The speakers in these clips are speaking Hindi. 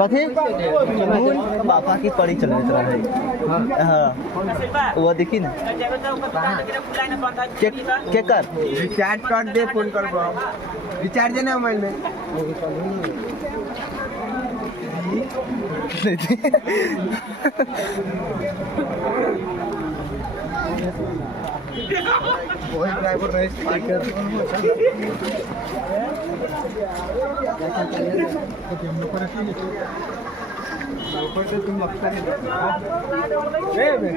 कथी पापा की पड़ी चल रहा है। हाँ वो देखी ना के कर रिचार्ज कर दे फोन कर रिचार्ज है ना मोबाइल में वही ड्राइवर रहे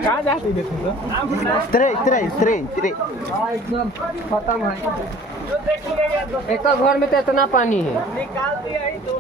कहाँ जाती है एकदम खत्म है। एक घर में तो इतना पानी है।